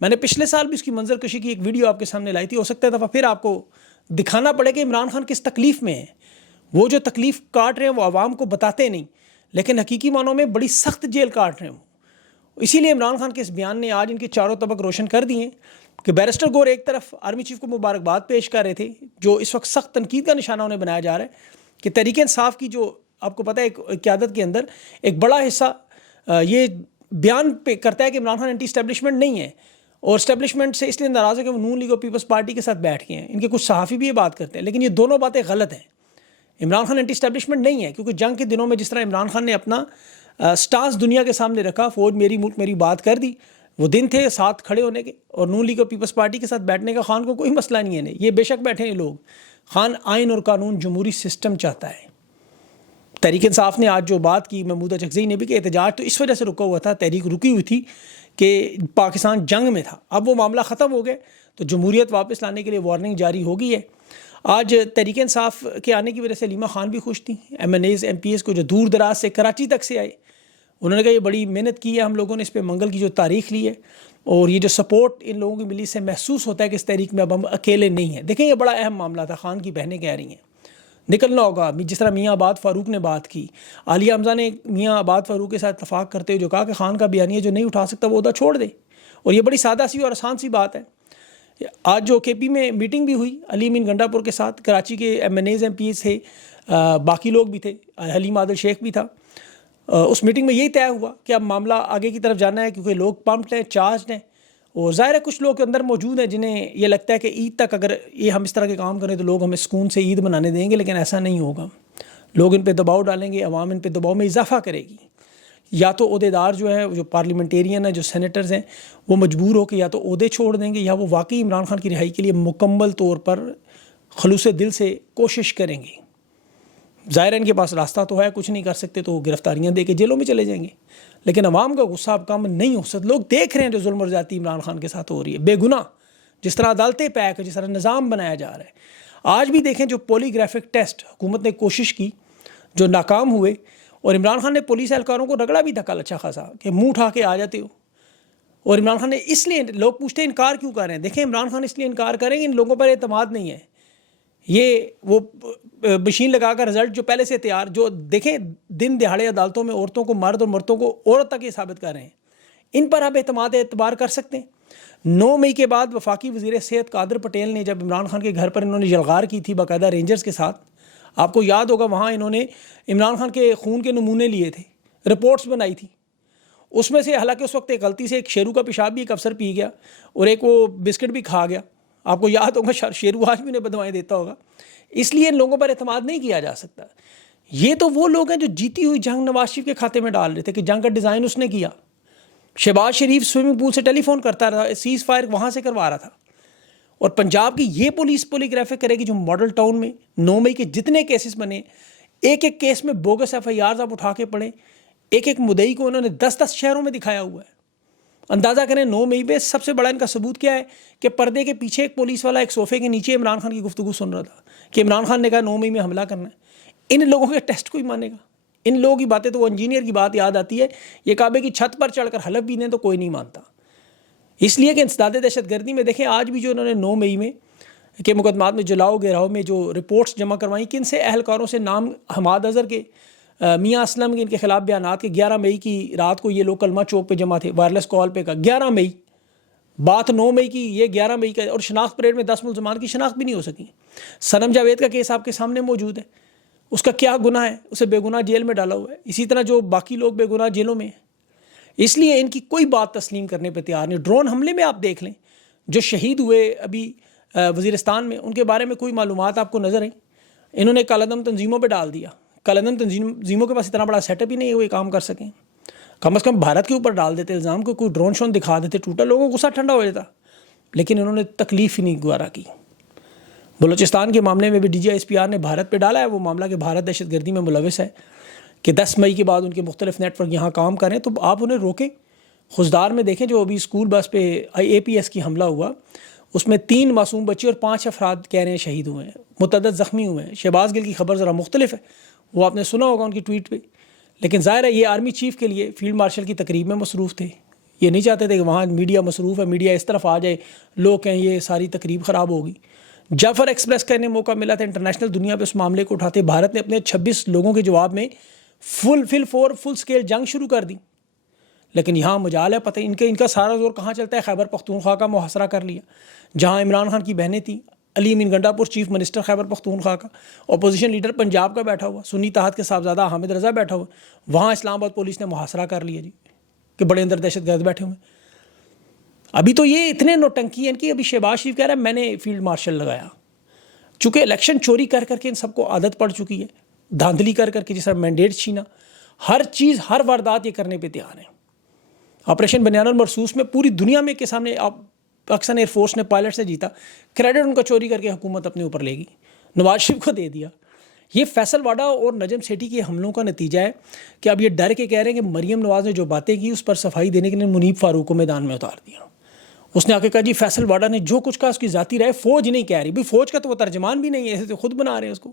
میں نے پچھلے سال بھی اس کی منظر کشی کی ایک ویڈیو آپ کے سامنے لائی تھی. ہو سکتا ہے دفعہ پھر آپ کو دکھانا پڑے کہ عمران خان کس تکلیف میں ہے. وہ جو تکلیف کاٹ رہے ہیں وہ عوام کو بتاتے نہیں, لیکن حقیقی معنوں میں بڑی سخت جیل کاٹ رہے ہیں. اسی لیے عمران خان کے اس بیان نے آج ان کے چاروں طبق روشن کر دیے کہ بیرسٹر گور ایک طرف آرمی چیف کو مبارکباد پیش کر رہے تھے, جو اس وقت سخت تنقید کا نشانہ انہیں بنایا جا رہا ہے کہ تحریک انصاف کی جو آپ کو پتہ ہے ایک قیادت کے اندر ایک بڑا حصہ یہ بیان پہ کرتا ہے کہ عمران خان اینٹی اسٹیبلشمنٹ نہیں ہے, اور اسٹیبلشمنٹ سے اس لیے ناراض ہے کہ وہ نون لیگ اور پیپلز پارٹی کے ساتھ بیٹھ گئے ہیں. ان کے کچھ صحافی بھی یہ بات کرتے ہیں, لیکن یہ دونوں باتیں غلط ہیں. عمران خان اینٹی اسٹیبلشمنٹ نہیں ہے, کیونکہ جنگ کے دنوں میں جس طرح عمران خان نے اپنا سٹانس دنیا کے سامنے رکھا, فوج میری ملک میری بات کر دی, وہ دن تھے ساتھ کھڑے ہونے کے, اور نون لیگ اور پیپلز پارٹی کے ساتھ بیٹھنے کا خان کو کوئی مسئلہ نہیں ہے. نہیں, یہ بے شک بیٹھے ہیں لوگ. خان آئین اور قانون جمہوری سسٹم چاہتا ہے. تحریک انصاف نے آج جو بات کی, محمود چکزئی نے بھی, کہ احتجاج تو اس وجہ سے رکا ہوا تھا, تحریک رکی ہوئی تھی کہ پاکستان جنگ میں تھا. اب وہ معاملہ ختم ہو گئے تو جمہوریت واپس لانے کے لیے وارننگ جاری ہو گئی ہے. آج تحریک انصاف کے آنے کی وجہ سے علیمہ خان بھی خوش تھیں. M N As M P As کو جو دور دراز سے کراچی تک سے آئے, انہوں نے کہا یہ بڑی محنت کی ہے ہم لوگوں نے, اس پہ منگل کی جو تاریخ لی ہے, اور یہ جو سپورٹ ان لوگوں کی ملی سے محسوس ہوتا ہے کہ اس تحریک میں اب ہم اکیلے نہیں ہیں. دیکھیں یہ بڑا اہم معاملہ تھا. خان کی بہنیں کہہ رہی ہیں نکلنا ہوگا. جس طرح میاں آباد فاروق نے بات کی, عالیہ حمزہ نے میاں آباد فاروق کے ساتھ اتفاق کرتے ہوئے جو کہا کہ خان کا بیانیہ جو نہیں اٹھا سکتا وہ عہدہ چھوڑ دے, اور یہ بڑی سادہ سی اور آسان سی بات ہے. آج جو کے پی میں میٹنگ بھی ہوئی علی امین گنڈا پور کے ساتھ, کراچی کے M N As M P As تھے, باقی لوگ بھی تھے, حلیم عادل شیخ بھی تھا. اس میٹنگ میں یہی طے ہوا کہ اب معاملہ آگے کی طرف جانا ہے, کیونکہ لوگ پمپڈ ہیں, چارجڈ ہیں, اور ظاہر ہے کچھ لوگ کے اندر موجود ہیں جنہیں یہ لگتا ہے کہ عید تک اگر یہ ہم اس طرح کے کام کریں تو لوگ ہمیں سکون سے عید منانے دیں گے, لیکن ایسا نہیں ہوگا. لوگ ان پہ دباؤ ڈالیں گے, عوام ان پہ دباؤ میں اضافہ کرے گی. یا تو عہدیدار جو ہیں, جو پارلیمنٹیرین ہیں, جو سینیٹرز ہیں, وہ مجبور ہو کے یا تو عہدے چھوڑ دیں گے, یا وہ واقعی عمران خان کی رہائی کے لیے مکمل طور پر خلوص دل سے کوشش کریں گے. ظاہر ہے ان کے پاس راستہ تو ہے, کچھ نہیں کر سکتے تو گرفتاریاں دے کے جیلوں میں چلے جائیں گے, لیکن عوام کا غصہ اب کم نہیں ہو سکتا. لوگ دیکھ رہے ہیں جو ظلم اور زیادتی عمران خان کے ساتھ ہو رہی ہے, بے گناہ, جس طرح عدالتیں پیک ہے, جس طرح نظام بنایا جا رہا ہے. آج بھی دیکھیں جو پولی گرافک ٹیسٹ حکومت نے کوشش کی جو ناکام ہوئے, اور عمران خان نے پولیس اہلکاروں کو رگڑا بھی دھکا اچھا خاصا کہ منہ اٹھا کے آ جاتے ہو. اور عمران خان نے اس لیے, لوگ پوچھتے ہیں انکار کیوں کر رہے ہیں, دیکھیں عمران خان اس لیے انکار کریں گے ان لوگوں پر اعتماد نہیں ہے. یہ وہ مشین لگا کر رزلٹ جو پہلے سے تیار, جو دیکھیں دن دہاڑے عدالتوں میں عورتوں کو مرد اور مردوں کو عورت تک یہ ثابت کر رہے ہیں, ان پر آپ اعتماد اعتبار کر سکتے ہیں. 9 مئی کے بعد وفاقی وزیر صحت قادر پٹیل نے جب عمران خان کے گھر پر انہوں نے یلغار کی تھی باقاعدہ رینجرز کے ساتھ, آپ کو یاد ہوگا وہاں انہوں نے عمران خان کے خون کے نمونے لیے تھے, رپورٹس بنائی تھی. اس میں سے حالانکہ اس وقت ایک غلطی سے ایک شیرو کا پیشاب بھی ایک افسر پی گیا, اور ایک وہ بسکٹ بھی کھا گیا. آپ کو یاد ہوگا شیرو آج بھی انہیں بدوائیں دیتا ہوگا. اس لیے ان لوگوں پر اعتماد نہیں کیا جا سکتا. یہ تو وہ لوگ ہیں جو جیتی ہوئی جنگ نواز شریف کے کھاتے میں ڈال رہے تھے کہ جنگ کا ڈیزائن اس نے کیا. شہباز شریف سوئمنگ پول سے ٹیلی فون کرتا رہا, سیز فائر وہاں سے کروا رہا تھا. اور پنجاب کی یہ پولیس پولی گرافک کرے گی جو ماڈل ٹاؤن میں 9 مئی کے جتنے کیسز بنے, ایک ایک کیس میں بوگس ایف آئی آرز آپ اٹھا کے پڑھیں, ایک ایک مدعی کو انہوں نے 10 شہروں میں دکھایا ہوا ہے. اندازہ کریں 9 مئی پہ سب سے بڑا ان کا ثبوت کیا ہے کہ پردے کے پیچھے ایک پولیس والا ایک صوفے کے نیچے عمران خان کی گفتگو سن رہا تھا کہ عمران خان نے کہا 9 مئی میں حملہ کرنا ہے. ان لوگوں کے ٹیسٹ کوئی مانے گا؟ ان لوگوں کی باتیں تو وہ انجینئر کی بات یاد آتی ہے, یہ کعبے کی چھت پر چڑھ کر حلف بھی دیں تو کوئی نہیں مانتا. اس لیے کہ انسداد دہشت گردی میں دیکھیں آج بھی جو انہوں نے 9 مئی میں کے مقدمات میں جلاؤ گراؤ میں جو رپورٹس جمع کروائیں, کن سے اہلکاروں سے نام حماد اظہر کے, میاں اسلم کے, ان کے خلاف بیانات کے 11 مئی کی رات کو یہ لوگ کلمہ چوک پہ جمع تھے, وائرلیس کال پہ کا 11 مئی, بات 9 مئی کی, یہ 11 مئی کا. اور شناخت پریڈ میں 10 ملزمان کی شناخت بھی نہیں ہو سکی. صنم جاوید کا کیس آپ کے سامنے موجود ہے, اس کا کیا گناہ ہے, اسے بے گناہ جیل میں ڈالا ہوا ہے. اسی طرح جو باقی لوگ بے گناہ جیلوں میں ہیں. اس لیے ان کی کوئی بات تسلیم کرنے پہ تیار نہیں. ڈرون حملے میں آپ دیکھ لیں جو شہید ہوئے ابھی وزیرستان میں, ان کے بارے میں کوئی معلومات آپ کو نظر آئیں؟ انہوں نے کالعدم تنظیموں پہ ڈال دیا. کالعدم تنظیموں کے پاس اتنا بڑا سیٹ اپ ہی نہیں ہے وہ یہ کام کر سکیں. کم از کم بھارت کے اوپر ڈال دیتے الزام کو, کوئی ڈرون شون دکھا دیتے, ٹوٹا, لوگوں کو غصہ ٹھنڈا ہو جاتا. لیکن انہوں نے تکلیف ہی نہیں گوارا کی. بلوچستان کے معاملے میں بھی D G S P R نے بھارت پہ ڈالا ہے وہ معاملہ کہ بھارت دہشت گردی میں ملوث ہے, کہ 10 مئی کے بعد ان کے مختلف نیٹ ورک یہاں کام کریں, تو آپ انہیں روکیں. خزدار میں دیکھیں جو ابھی اسکول بس پہ اے پی ایس کی حملہ ہوا, اس میں 3 معصوم بچے اور 5 افراد کہہ رہے ہیں شہید ہوئے ہیں, متعدد زخمی ہوئے ہیں. شہباز گل کی خبر ذرا مختلف ہے, وہ آپ نے سنا ہوگا ان کی ٹویٹ پہ. لیکن ظاہر ہے یہ آرمی چیف کے لیے فیلڈ مارشل کی تقریب میں مصروف تھے, یہ نہیں چاہتے تھے کہ وہاں میڈیا مصروف ہے، میڈیا اس طرف آ جائے، لوگ کہیں یہ ساری تقریب خراب ہوگی۔ جعفر ایکسپریس کا انہیں موقع ملا تھا انٹرنیشنل دنیا پہ اس معاملے کو اٹھاتے، بھارت نے اپنے 26 لوگوں کے جواب میں فل سکیل جنگ شروع کر دی، لیکن یہاں مجال ہے پتہ ان کا سارا زور کہاں چلتا ہے، خیبر پختونخوا کا محاصرہ کر لیا، جہاں عمران خان کی بہنیں تھیں، علی امین گنڈا پور چیف منسٹر خیبر پختونخوا کا، اپوزیشن لیڈر پنجاب کا بیٹھا ہوا، سنی اتحاد کے صاحبزادہ حامد رضا بیٹھا ہوا، وہاں اسلام آباد پولیس نے محاصرہ کر لیا جی کہ بڑے اندر دہشت گرد بیٹھے ہوئے۔ ابھی تو یہ اتنے نوٹنکی ہیں کہ ابھی شہباز شریف کہہ رہا ہے میں نے فیلڈ مارشل لگایا، چونکہ الیکشن چوری کر کے ان سب کو عادت پڑ چکی ہے، دھاندلی کر کے جس طرح مینڈیٹ چھینا، ہر چیز ہر واردات یہ کرنے پہ تیار ہیں۔ آپریشن بنیان المرصوص میں پوری دنیا میں کے سامنے پاکستان ایئر فورس نے پائلٹ سے جیتا، کریڈٹ ان کا چوری کر کے حکومت اپنے اوپر لے گی، نواز شریف کو دے دیا۔ یہ فیصل واڈا اور نجم سیٹھی کے حملوں کا نتیجہ ہے کہ اب یہ ڈر کے کہہ رہے ہیں کہ مریم نواز نے جو باتیں کی اس پر صفائی دینے کے لیے منیب فاروق کو میدان میں اتار دیا۔ اس نے آ کے کہا جی فیصل واڈا نے جو کچھ کہا اس کی ذاتی رائے، فوج نہیں کہہ رہی، بھائی فوج کا تو وہ ترجمان بھی نہیں ہے، ایسے تو خود بنا رہے ہیں اس کو،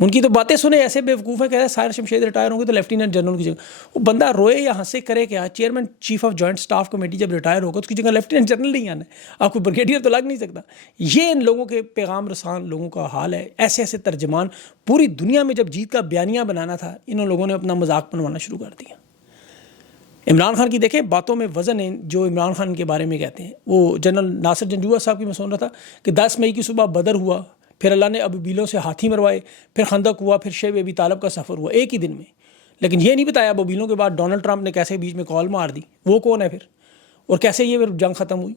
ان کی تو باتیں سنے ایسے بیوقوف ہے کہ سائر شمشید ریٹائر ہوں گے تو لیفٹیننٹ جنرل کی جگہ، وہ بندہ روئے یا ہنسے کرے کیا، chairman chief of joint staff committee جب ریٹائر ہوگا اس کی جگہ لیفٹیننٹ جنرل نہیں آنا ہے، آپ کو بریگیڈیئر تو لگ نہیں سکتا۔ یہ ان لوگوں کے پیغام رسان لوگوں کا حال ہے، ایسے ایسے ترجمان پوری دنیا میں جب جیت کا بیانیہ بنانا تھا انہوں لوگوں نے اپنا مذاق بنوانا شروع کر دیا۔ عمران خان کی دیکھیں باتوں میں وزن ہے جو عمران خان کے بارے میں کہتے ہیں، وہ جنرل ناصر جنجوعہ صاحب کی میں سن رہا تھا کہ 10 مئی کی صبح بدر ہوا، پھر اللہ نے ابوبیلوں سے ہاتھی مروائے، پھر خندق ہوا، پھر شیب ابی طالب کا سفر ہوا ایک ہی دن میں، لیکن یہ نہیں بتایا ابوبیلوں کے بعد ڈونلڈ ٹرمپ نے کیسے بیچ میں کال مار دی، وہ کون ہے پھر، اور کیسے یہ پھر جنگ ختم ہوئی۔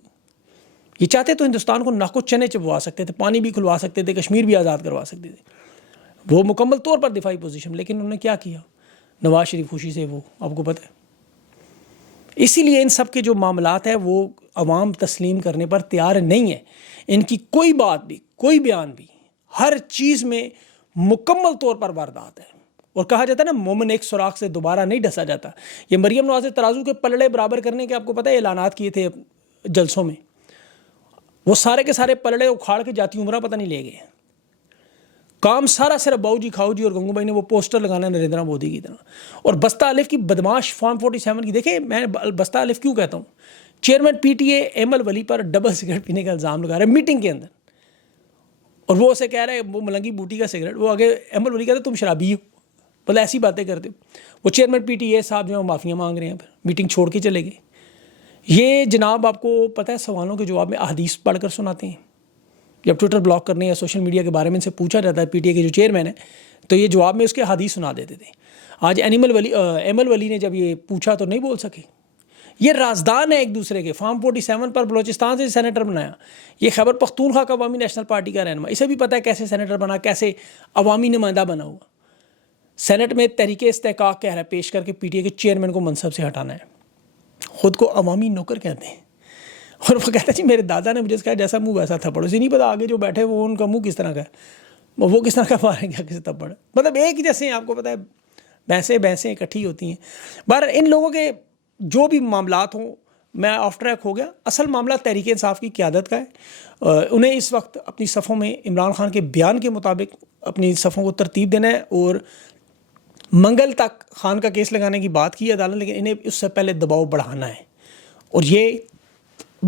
یہ چاہتے تو ہندوستان کو ناکو چنے چبوا سکتے تھے، پانی بھی کھلوا سکتے تھے، کشمیر بھی آزاد کروا سکتے تھے، وہ مکمل طور پر دفاعی پوزیشن، لیکن انہوں نے کیا کیا، نواز شریف خوشی سے وہ آپ کو پتہ ہے۔ اسی لیے ان سب کے جو معاملات ہیں وہ عوام تسلیم کرنے پر تیار نہیں ہے، ان کی کوئی بات بھی کوئی بیان بھی ہر چیز میں مکمل طور پر واردات ہے، اور کہا جاتا ہے نا مومن ایک سوراخ سے دوبارہ نہیں ڈسا جاتا۔ یہ مریم نواز نے ترازو کے پلڑے برابر کرنے کے آپ کو پتہ ہے اعلانات کیے تھے جلسوں میں، وہ سارے کے سارے پلڑے اکھاڑ کے جاتی عمرہ پتہ نہیں لے گئے، کام سارا صرف باؤ جی کھاؤ جی اور گنگو بھائی نے وہ پوسٹر لگانا نریندر مودی کی طرح۔ اور بستہ الف کی بدماش فارم 47 کی دیکھیں، میں بستہ الف کیوں کہتا ہوں، چیئرمین پی ٹی اے ایمل ولی پر ڈبل سگریٹ پینے کا الزام لگا رہے ہیں میٹنگ کے اندر، اور وہ اسے کہہ رہے ہیں وہ ملنگی بوٹی کا سگریٹ، وہ آگے ایمل ولی کہتے تم شرابی ہو، بولے ایسی باتیں کرتے ہو۔ وہ چیئرمین پی ٹی اے صاحب جو ہیں معافیاں مانگ رہے ہیں، پھر میٹنگ چھوڑ کے چلے گئے۔ یہ جناب آپ کو پتہ ہے سوالوں کے جواب میں احادیث پڑھ کر سناتے ہیں، جب ٹویٹر بلاک کرنے یا سوشل میڈیا کے بارے میں ان سے پوچھا جاتا ہے پی ٹی اے کے جو چیئرمین ہیں تو یہ جواب میں اس کے حدیث سنا دیتے تھے۔ آج ایمل ولی نے جب یہ پوچھا تو نہیں بول سکے، یہ رازدان ہے ایک دوسرے کے، فارم 47 پر بلوچستان سے سینیٹر بنایا، یہ خیبر پختونخوا کا عوامی نیشنل پارٹی کا رہنما، اسے بھی پتہ ہے کیسے سینیٹر بنا، کیسے عوامی نمائندہ بنا ہوا، سینٹ میں تحریک استحقاق کہہ رہا ہے پیش کر کے پی ٹی اے کے چیئرمین کو منصب سے ہٹانا ہے، خود کو عوامی نوکر کہتے ہیں، اور وہ کہتا ہے جی میرے دادا نے مجھے کہا جیسا منہ ویسا تھپڑ، اسے نہیں پتا آگے جو بیٹھے وہ ان کا منہ کس طرح کا ہے، وہ کس طرح کا ماریں گے کسی تھپڑ، مطلب ایک ہی جیسے ہیں، آپ کو پتہ ہے بھینسیں اکٹھی ہوتی ہیں۔ بہر ان لوگوں کے جو بھی معاملات ہوں، میں آف ٹریک ہو گیا، اصل معاملہ تحریک انصاف کی قیادت کا ہے، انہیں اس وقت اپنی صفوں میں عمران خان کے بیان کے مطابق اپنی صفوں کو ترتیب دینا ہے، اور منگل تک خان کا کیس لگانے کی بات کی عدالت، لیکن انہیں اس سے پہلے دباؤ بڑھانا ہے، اور یہ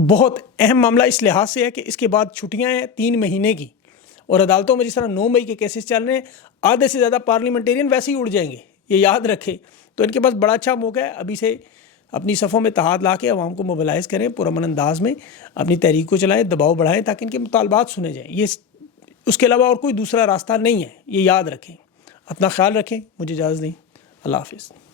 بہت اہم معاملہ اس لحاظ سے ہے کہ اس کے بعد چھٹیاں ہیں 3 مہینے کی، اور عدالتوں میں جس طرح 9 مئی کے کیسز چل رہے ہیں، آدھے سے زیادہ پارلیمنٹیرین ویسے ہی اڑ جائیں گے، یہ یاد رکھیں، تو ان کے پاس بڑا اچھا موقع ہے ابھی سے اپنی صفوں میں اتحاد لا کے عوام کو موبلائز کریں، پرامن انداز میں اپنی تحریک کو چلائیں، دباؤ بڑھائیں تاکہ ان کے مطالبات سنے جائیں، یہ اس کے علاوہ اور کوئی دوسرا راستہ نہیں ہے، یہ یاد رکھیں۔ اپنا خیال رکھیں، مجھے اجازت دیں، اللہ حافظ۔